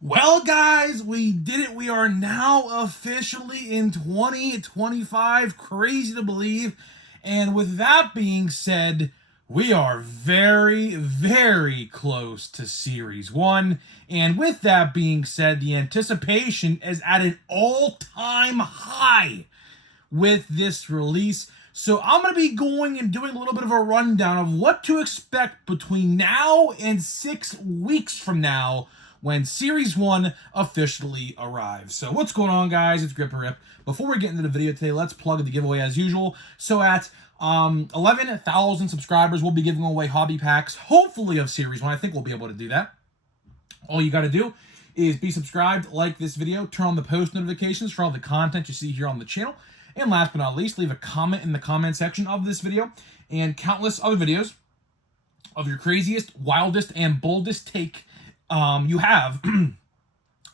Well, guys, we did it. We are now officially in 2025. Crazy to believe. And with that being said, we are very, very close to Series 1. And with that being said, the anticipation is at an all time high with this release. So I'm going to be going and doing a little bit of a rundown of what to expect between now and 6 weeks from now when Series 1 officially arrives. So what's going on, guys? It's Grip and Rip. Before we get into the video today, let's plug the giveaway as usual. So at 11,000 subscribers, we'll be giving away hobby packs, hopefully of Series 1. I think we'll be able to do that. All you got to do is be subscribed, like this video, turn on the post notifications for all the content you see here on the channel, and last but not least, leave a comment in the comment section of this video and countless other videos of your craziest, wildest, and boldest take you have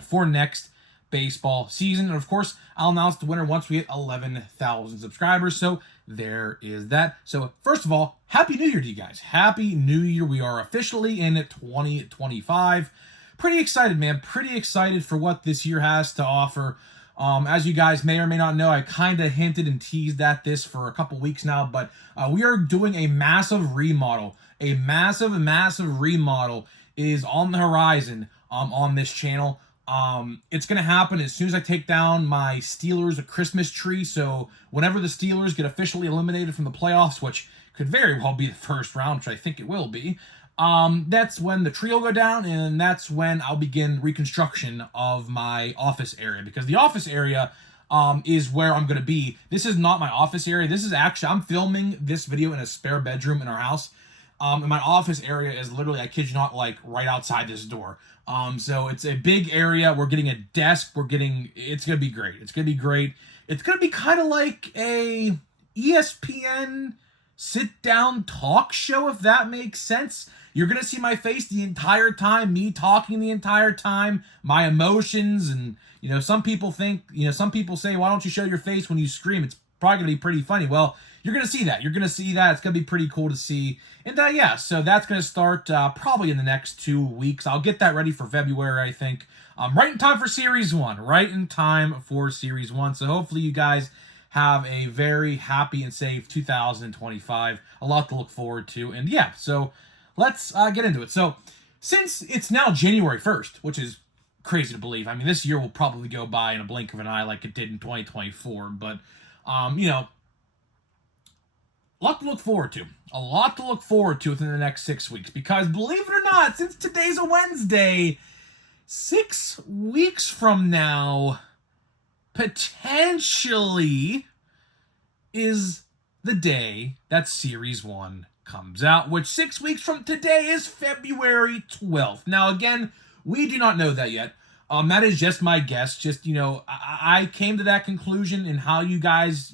for next baseball season. And of course, I'll announce the winner once we hit 11,000 subscribers. So there is that. So first of all, Happy New Year to you guys. Happy New Year. We are officially in 2025. Pretty excited, man. Pretty excited for what this year has to offer. As you guys may or may not know, I kind of hinted and teased at this for a couple weeks now, but we are doing a massive remodel. A massive, massive remodel is on the horizon on this channel. It's going to happen as soon as I take down my Steelers Christmas tree. So whenever the Steelers get officially eliminated from the playoffs, which could very well be the first round, which I think it will be, that's when the tree will go down, and that's when I'll begin reconstruction of my office area, because the office area is where I'm going to be. This is not my office area. This is actually, I'm filming this video in a spare bedroom in our house. And my office area is literally, I kid you not, like right outside this door. So it's a big area. We're getting a desk. It's going to be great. It's going to be great. It's going to be kind of like a ESPN sit-down talk show, if that makes sense. You're going to see my face the entire time, me talking the entire time, my emotions, and, some people say, why don't you show your face when you scream? It's probably going to be pretty funny. Well, you're going to see that. You're going to see that. It's going to be pretty cool to see. And yeah, so that's going to start probably in the next 2 weeks. I'll get that ready for February, I think. Right in time for Series 1. Right in time for Series 1. So hopefully you guys have a very happy and safe 2025. A lot to look forward to. And yeah, so let's get into it. So since it's now January 1st, which is crazy to believe. I mean, this year will probably go by in a blink of an eye like it did in 2024. But, a lot to look forward to. A lot to look forward to within the next 6 weeks. Because believe it or not, since today's a Wednesday, 6 weeks from now, potentially, is the day that Series 1 comes out, which 6 weeks from today is February 12th. Now, again, we do not know that yet. That is just my guess. Just, I came to that conclusion in how you guys,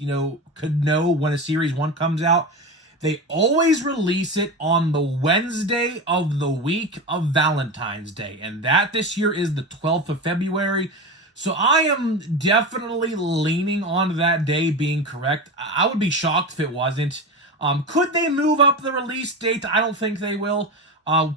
could know when a Series 1 comes out. They always release it on the Wednesday of the week of Valentine's Day. And that this year is the 12th of February. So I am definitely leaning on that day being correct. I would be shocked if it wasn't. Could they move up the release date? I don't think they will.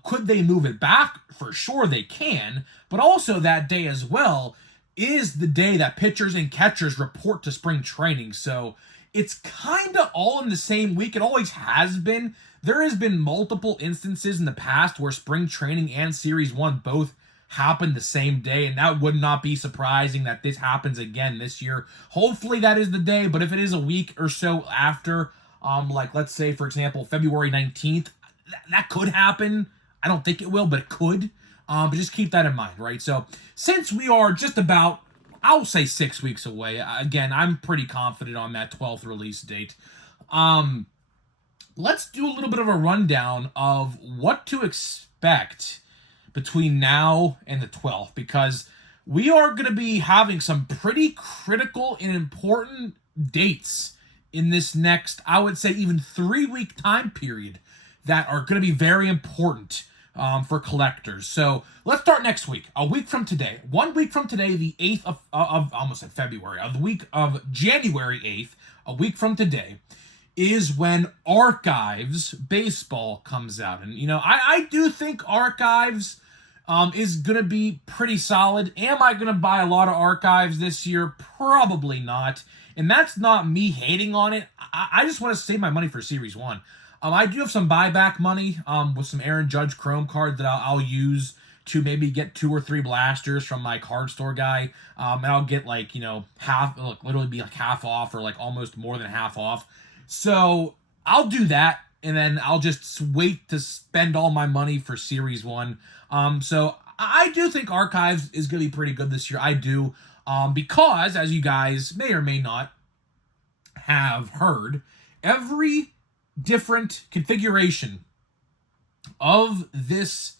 Could they move it back? For sure they can. But also that day as well is the day that pitchers and catchers report to spring training. So it's kind of all in the same week. It always has been. There has been multiple instances in the past where spring training and Series 1 both happened the same day, and that would not be surprising that this happens again this year. Hopefully that is the day, but if it is a week or so after, like let's say, for example, February 19th, that could happen. I don't think it will, but it could. But just keep that in mind, right? So since we are just about, I'll say 6 weeks away, again, I'm pretty confident on that 12th release date. Let's do a little bit of a rundown of what to expect between now and the 12th, because we are going to be having some pretty critical and important dates in this next, I would say, even 3-week time period that are going to be very important for collectors. So let's start next week. A week from today. 1 week from today, the 8th of almost said February, of the week of January 8th, a week from today, is when Archives Baseball comes out. And, I do think Archives is going to be pretty solid. Am I going to buy a lot of archives this year? Probably not. And that's not me hating on it. I just want to save my money for Series 1. I do have some buyback money with some Aaron Judge Chrome cards that I'll use to maybe get 2 or 3 blasters from my card store guy. And I'll get like, half, literally be like half off or like almost more than half off. So I'll do that. And then I'll just wait to spend all my money for Series 1. So I do think Archives is going to be pretty good this year. I do. Because, as you guys may or may not have heard, every different configuration of this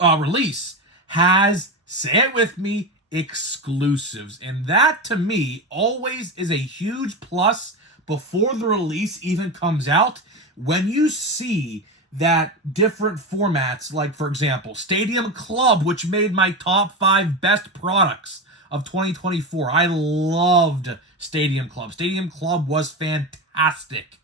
release has, say it with me, exclusives. And that, to me, always is a huge plus before the release even comes out. When you see that different formats, like, for example, Stadium Club, which made my top 5 best products of 2024. I loved Stadium Club. Stadium Club was fantastic.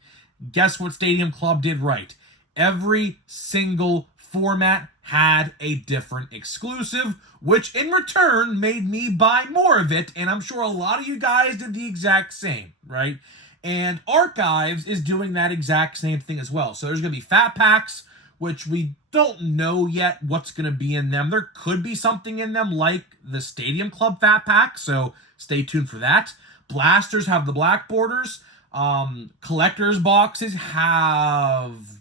Guess what Stadium Club did right? Every single format had a different exclusive, which in return made me buy more of it, and I'm sure a lot of you guys did the exact same, right? And Archives is doing that exact same thing as well. So there's going to be fat packs, which we don't know yet what's going to be in them. There could be something in them like the Stadium Club fat pack, so stay tuned for that. Blasters have the black borders. Collector's boxes have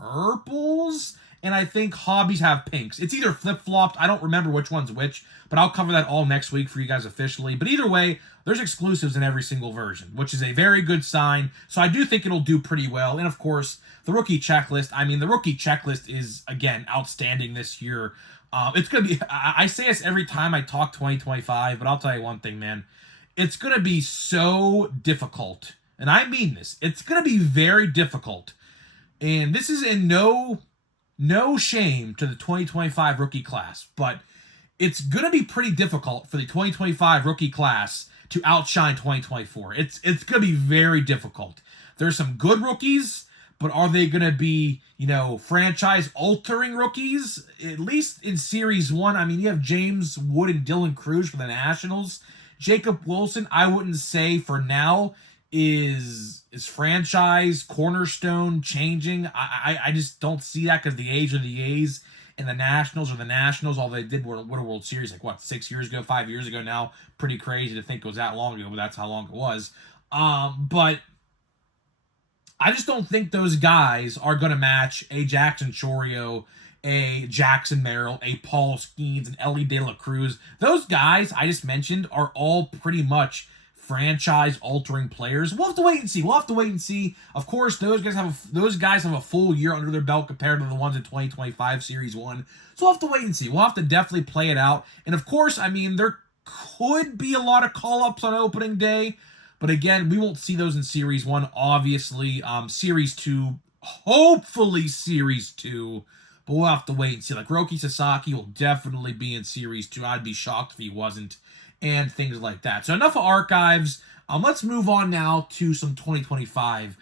purples, and I think hobbies have pinks. It's either flip-flopped. I don't remember which one's which, but I'll cover that all next week for you guys officially. But either way, there's exclusives in every single version, which is a very good sign. So I do think it'll do pretty well. And of course, the rookie checklist. I mean, the rookie checklist is, again, outstanding this year. It's going to be, I say this every time I talk 2025, but I'll tell you one thing, man. It's going to be so difficult. And I mean this. It's going to be very difficult. And this is in no shame to the 2025 rookie class, but it's going to be pretty difficult for the 2025 rookie class to outshine 2024. It's going to be very difficult. There's some good rookies, but are they going to be, franchise-altering rookies? At least in Series 1, I mean, you have James Wood and Dylan Cruz for the Nationals. Jacob Wilson, I wouldn't say for now is franchise cornerstone changing. I just don't see that because the age of the A's and the Nationals are the Nationals. All they did were win a World Series 6 years ago, 5 years ago now. Pretty crazy to think it was that long ago, but that's how long it was. But I just don't think those guys are going to match a Jackson Chorio, a Jackson Merrill, a Paul Skeens, and Ellie De La Cruz. Those guys I just mentioned are all pretty much franchise-altering players. We'll have to wait and see. Of course, those guys have a full year under their belt compared to the ones in 2025 Series 1. So we'll have to wait and see. We'll have to definitely play it out. And of course, I mean, there could be a lot of call-ups on opening day. But again, we won't see those in Series 1, obviously. Series 2, hopefully Series 2. But we'll have to wait and see. Like, Roki Sasaki will definitely be in Series 2. I'd be shocked if he wasn't. And things like that. So enough of archives. Let's move on now to some 2025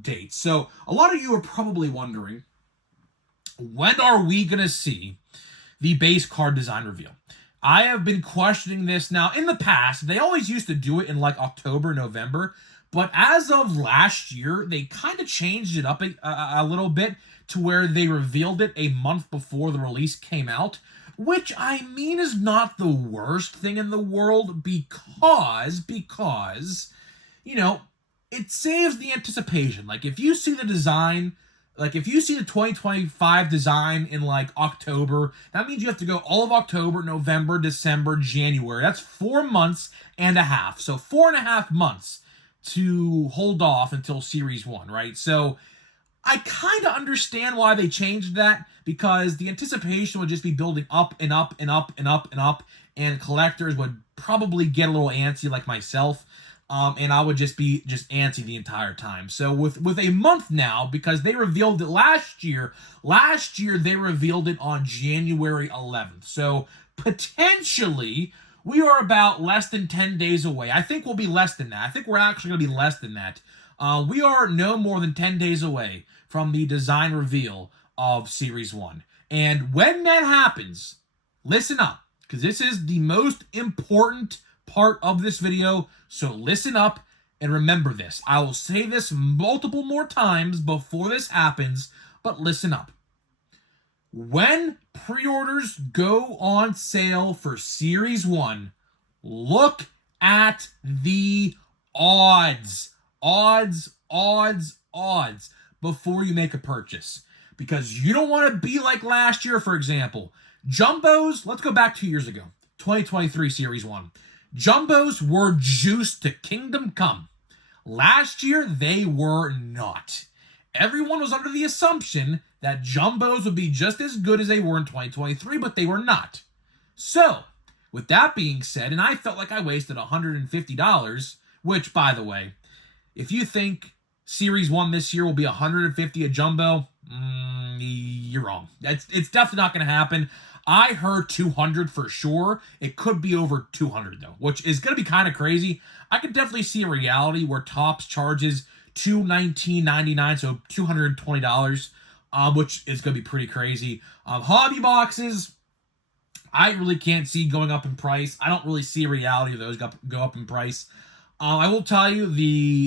dates. So a lot of you are probably wondering, when are we going to see the base card design reveal? I have been questioning this now. In the past, they always used to do it in like October, November. But as of last year, they kind of changed it up a little bit to where they revealed it a month before the release came out. Which, I mean, is not the worst thing in the world because, it saves the anticipation. Like, if you see the design, if you see the 2025 design in, October, that means you have to go all of October, November, December, January. That's 4 months and a half. So 4.5 months to hold off until Series 1, right? So I kind of understand why they changed that, because the anticipation would just be building up and up and up and up and up, and collectors would probably get a little antsy like myself, and I would just be antsy the entire time. So with a month now, because they revealed it last year they revealed it on January 11th. So potentially we are about less than 10 days away. I think we'll be less than that. I think we're actually going to be less than that. We are no more than 10 days away from the design reveal of Series 1. And when that happens, listen up, because this is the most important part of this video. So listen up and remember this. I will say this multiple more times before this happens, but listen up. When pre-orders go on sale for Series 1, look at the odds. Odds before you make a purchase. Because you don't want to be like last year, for example. Jumbos, let's go back 2 years ago. 2023 Series 1. Jumbos were juiced to kingdom come. Last year, they were not. Everyone was under the assumption that Jumbos would be just as good as they were in 2023, but they were not. So, with that being said, and I felt like I wasted $150, which, by the way, if you think Series 1 this year will be $150 a Jumbo, you're wrong. It's definitely not going to happen. I heard $200 for sure. It could be over $200 though, which is going to be kind of crazy. I could definitely see a reality where Topps charges $219.99, so $220, which is going to be pretty crazy. Hobby boxes, I really can't see going up in price. I don't really see a reality of those go up in price. I will tell you,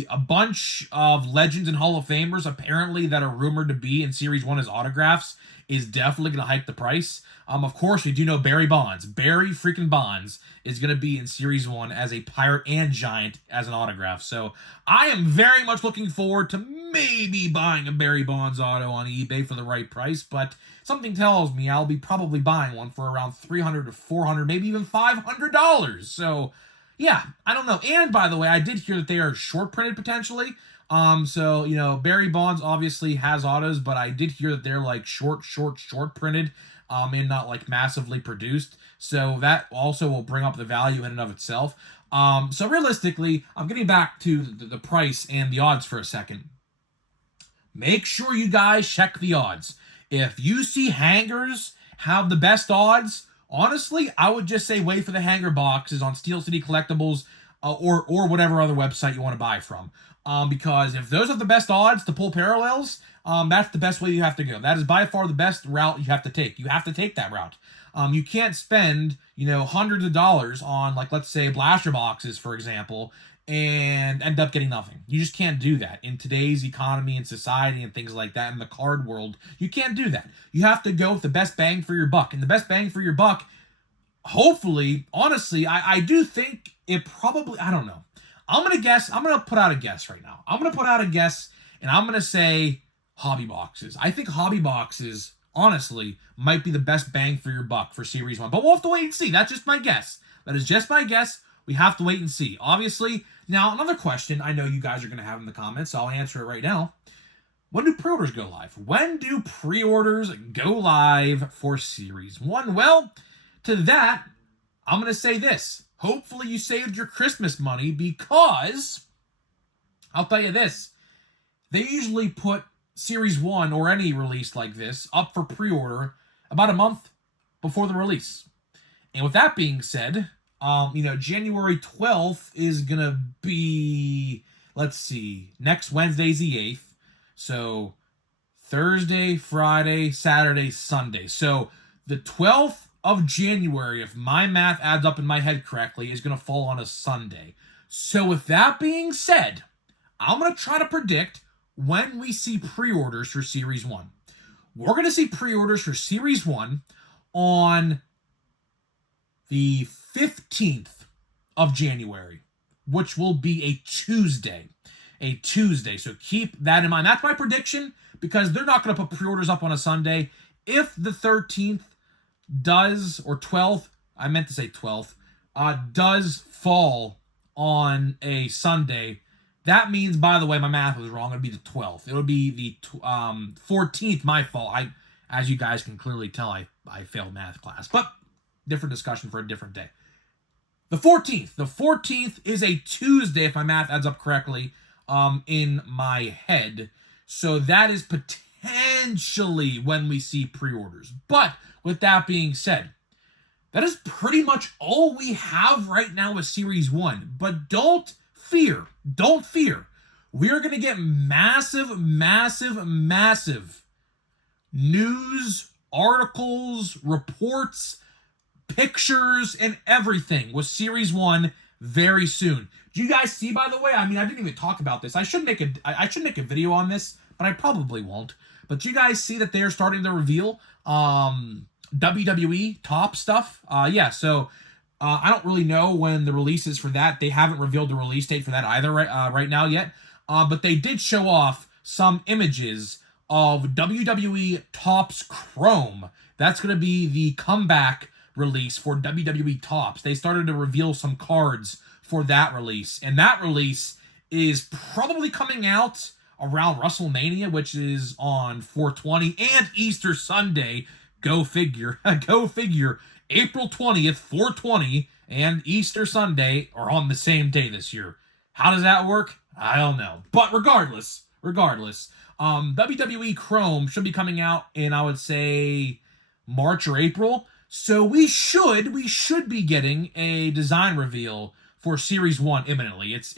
a bunch of Legends and Hall of Famers, apparently, that are rumored to be in Series 1 as autographs, is definitely going to hike the price. Of course, we do know Barry freaking Bonds, is going to be in Series 1 as a Pirate and Giant as an autograph. So, I am very much looking forward to maybe buying a Barry Bonds auto on eBay for the right price, but something tells me I'll be probably buying one for around $300 to $400, maybe even $500. So, yeah, I don't know. And by the way, I did hear that they are short printed potentially. So, you know, Barry Bonds obviously has autos, but I did hear that they're like short printed, and not like massively produced. So that also will bring up the value in and of itself. So realistically, I'm getting back to the price and the odds for a second. Make sure you guys check the odds. If you see hangers have the best odds, honestly, I would just say wait for the hanger boxes on Steel City Collectibles, or whatever other website you want to buy from. Because if those have the best odds to pull parallels, that's the best way you have to go. That is by far the best route you have to take. You have to take that route. You can't spend, hundreds of dollars on, like, let's say, blaster boxes, for example, and end up getting nothing. You just can't do that. In today's economy and society and things like that, in the card world, you can't do that. You have to go with the best bang for your buck. And the best bang for your buck, hopefully, honestly, I do think it probably, I don't know. I'm going to put out a guess right now. I'm going to put out a guess, and I'm going to say hobby boxes. I think hobby boxes, honestly, might be the best bang for your buck for Series 1. But we'll have to wait and see. That's just my guess. That is just my guess. We have to wait and see. Obviously, now another question I know you guys are going to have in the comments, so I'll answer it right now. When do pre-orders go live? When do pre-orders go live for Series 1? Well, to that, I'm going to say this. Hopefully you saved your Christmas money, because I'll tell you this. They usually put Series 1 or any release like this up for pre-order about a month before the release. And with that being said, January 12th is going to be, let's see, next Wednesday's the 8th. So Thursday, Friday, Saturday, Sunday. So the 12th of January, if my math adds up in my head correctly, is going to fall on a Sunday. So with that being said, I'm going to try to predict when we see pre-orders for Series 1. We're going to see pre-orders for Series 1 on the 15th of January, which will be a Tuesday. So keep that in mind. That's my prediction, because they're not going to put pre-orders up on a Sunday. If the 13th does, or 12th, I meant to say 12th, does fall on a Sunday, that means, by the way, my math was wrong. It would be the 12th. It would be the 14th, my fault. As you guys can clearly tell, I failed math class. But different discussion for a different day. The 14th. The 14th is a Tuesday, if my math adds up correctly, in my head. So that is potentially when we see pre-orders. But with that being said, that is pretty much all we have right now with Series 1. But don't fear. We are going to get massive news, articles, reports, pictures and everything with Series 1 very soon. Do you guys see, by the way? I mean, I didn't even talk about this. I should make a video on this, but I probably won't. But do you guys see that they're starting to reveal WWE top stuff? Yeah, so I don't really know when the release is for that. They haven't revealed the release date for that either right now yet. But they did show off some images of WWE Topps Chrome. That's going to be the comeback release for WWE Topps. They started to reveal some cards for that release. And that release is probably coming out around WrestleMania, which is on 4/20 and Easter Sunday. Go figure. Go figure. April 20th, 4/20, and Easter Sunday are on the same day this year. How does that work? I don't know. But regardless, WWE Chrome should be coming out in, I would say, March or April. So we should be getting a design reveal for Series 1 imminently. It's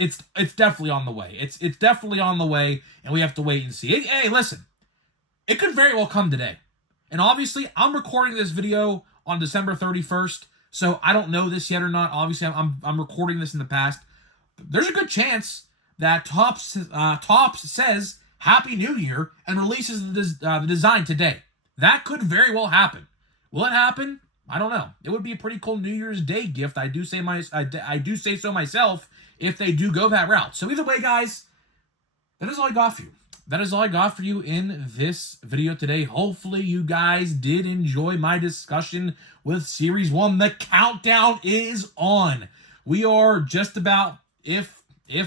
definitely on the way. It's definitely on the way, and we have to wait and see. Hey, listen. It could very well come today. And obviously, I'm recording this video on December 31st, so I don't know this yet or not. Obviously, I'm recording this in the past. There's a good chance that Topps says Happy New Year and releases the design today. That could very well happen. Will it happen? I don't know. It would be a pretty cool New Year's Day gift. I do say so myself if they do go that route. So either way, guys, that is all I got for you. That is all I got for you in this video today. Hopefully you guys did enjoy my discussion with Series 1. The countdown is on. We are just about, if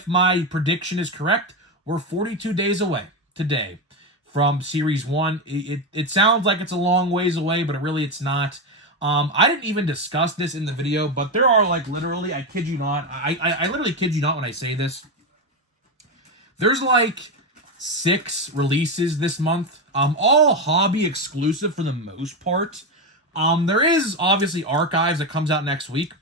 my prediction is correct, we're 42 days away today from Series 1. It sounds like it's a long ways away, but really it's not. I didn't even discuss this in the video, but there are like literally, I kid you not, I literally kid you not when I say this. There's like 6 releases this month, all hobby exclusive for the most part. There is obviously Archives that comes out next week,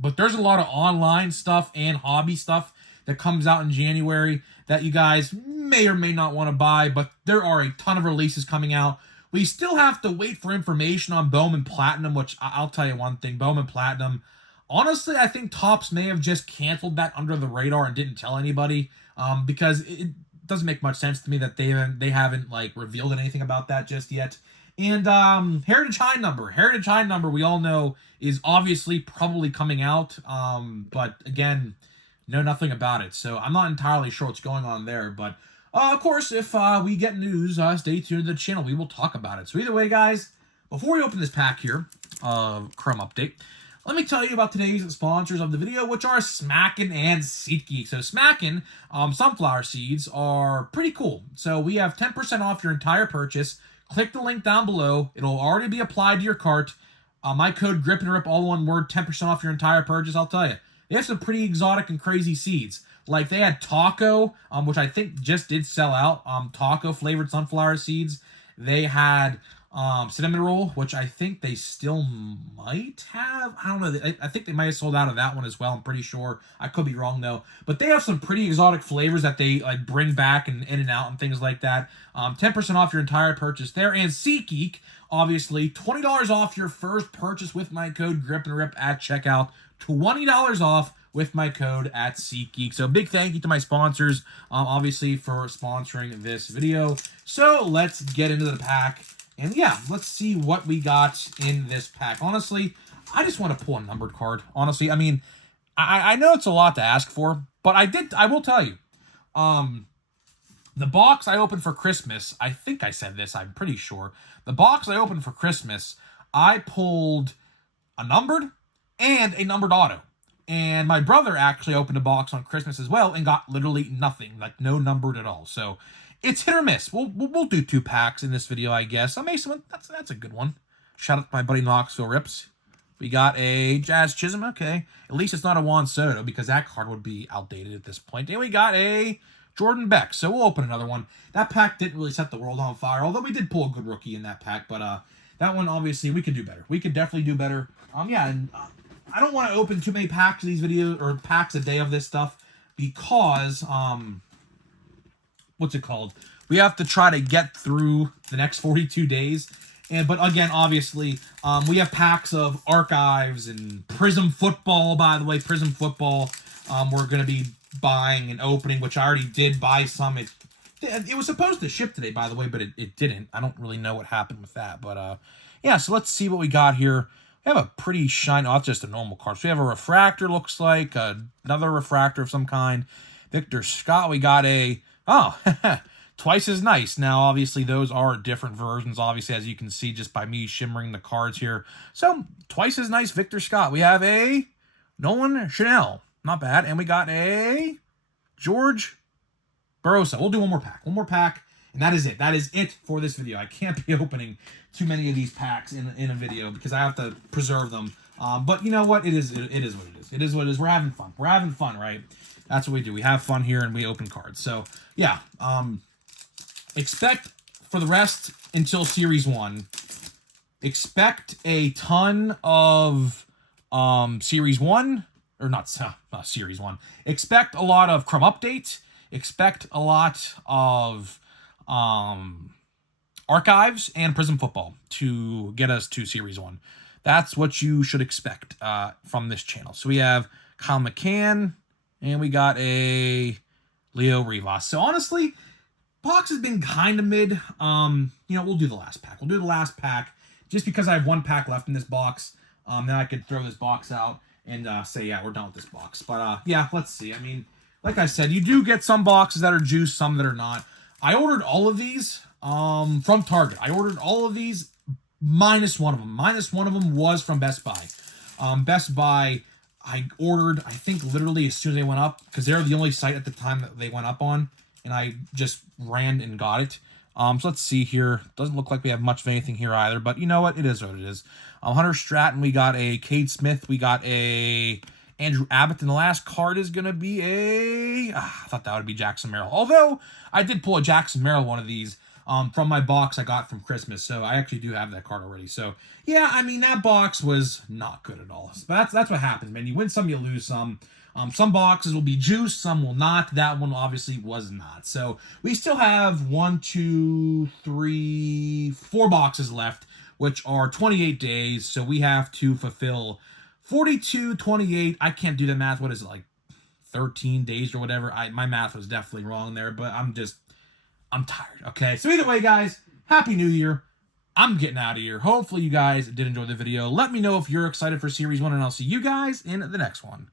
but there's a lot of online stuff and hobby stuff that comes out in January that you guys may or may not want to buy, but there are a ton of releases coming out. We still have to wait for information on Bowman Platinum, which I'll tell you one thing, Bowman Platinum, honestly, I think Topps may have just canceled that under the radar and didn't tell anybody, because it doesn't make much sense to me that they haven't like revealed anything about that just yet. And Heritage High Number, we all know is obviously probably coming out, but again, know nothing about it, so I'm not entirely sure what's going on there. But of course, if we get news, stay tuned to the channel. We will talk about it. So either way, guys, before we open this pack here, Chrome update, let me tell you about today's sponsors of the video, which are Smackin' and SeatGeek. So Smackin' sunflower seeds are pretty cool. So we have 10% off your entire purchase. Click the link down below. It'll already be applied to your cart. My code GRIP and RIP, all one word, 10% off your entire purchase. I'll tell you, they have some pretty exotic and crazy seeds. Like they had taco, which I think just did sell out. Taco flavored sunflower seeds. They had cinnamon roll, which I think they still might have. I don't know. I think they might have sold out of that one as well. I'm pretty sure. I could be wrong though. But they have some pretty exotic flavors that they like bring back and in and out and things like that. 10% off your entire purchase there. And SeatGeek, obviously, $20 off your first purchase with my code GRIP and RIP at checkout. $20 off with my code at SeatGeek. So big thank you to my sponsors, obviously, for sponsoring this video. So let's get into the pack. And yeah, let's see what we got in this pack. Honestly, I just want to pull a numbered card. Honestly, I mean, I know it's a lot to ask for, but I will tell you. The box I opened for Christmas, I think I said this, I'm pretty sure. The box I opened for Christmas, I pulled a numbered and a numbered auto. And my brother actually opened a box on Christmas as well and got literally nothing, like no numbered at all. So it's hit or miss. We'll do 2 packs in this video, I guess. Mason, that's a good one. Shout out to my buddy Knoxville Rips. We got a Jazz Chisholm. Okay, at least it's not a Juan Soto because that card would be outdated at this point. And we got a Jordan Beck. So we'll open another one. That pack didn't really set the world on fire, although we did pull a good rookie in that pack. But that one, obviously, we could do better. We could definitely do better. Yeah, and I don't want to open too many packs of these videos or packs a day of this stuff because what's it called? We have to try to get through the next 42 days. But again, obviously, we have packs of archives and Prism Football. By the way, Prism Football, we're going to be buying and opening, which I already did buy some. It was supposed to ship today, by the way, but it didn't. I don't really know what happened with that. But yeah, so let's see what we got here. We have a pretty shiny, oh, it's just a normal card. So we have a refractor, looks like, another refractor of some kind. Victor Scott, we got a, oh, twice as nice. Now, obviously, those are different versions, obviously, as you can see just by me shimmering the cards here. So, twice as nice Victor Scott. We have a Nolan Chanel. Not bad. And we got a George Barosa. We'll do one more pack. One more pack. And that is it. That is it for this video. I can't be opening too many of these packs in a video because I have to preserve them. But you know what? It is what it is. It is what it is. We're having fun. We're having fun, right? That's what we do. We have fun here and we open cards. So, yeah. Expect for the rest until Series 1. Expect a ton of Series 1. Or not Series 1. Expect a lot of Crumb Update. Expect a lot of archives and Prism Football to get us to Series 1. That's what you should expect from this channel. So we have Kyle McCann, and we got a Leo Rivas. So honestly, box has been kind of mid. You know, we'll do the last pack. We'll do the last pack just because I have one pack left in this box. Then I could throw this box out and say, yeah, we're done with this box. But yeah, let's see. I mean, like I said, you do get some boxes that are juiced, some that are not. I ordered all of these from Target. I ordered all of these minus one of them. Minus one of them was from Best Buy. Best Buy, I ordered, I think, literally as soon as they went up, because they're the only site at the time that they went up on, and I just ran and got it. So let's see here. Doesn't look like we have much of anything here either, but you know what? It is what it is. Hunter Stratton, we got a Cade Smith, we got a Andrew Abbott, and the last card is going to be a... I thought that would be Jackson Merrill. Although, I did pull a Jackson Merrill one of these from my box I got from Christmas, so I actually do have that card already. So, yeah, I mean, that box was not good at all. But that's what happens, man. You win some, you lose some. Some boxes will be juiced, some will not. That one obviously was not. So, we still have 4 boxes left, which are 28 days. So, we have to fulfill 42, 28, I can't do the math. What is it, like 13 days or whatever? My math was definitely wrong there, but I'm tired, okay? So either way, guys, Happy New Year. I'm getting out of here. Hopefully you guys did enjoy the video. Let me know if you're excited for Series 1, and I'll see you guys in the next one.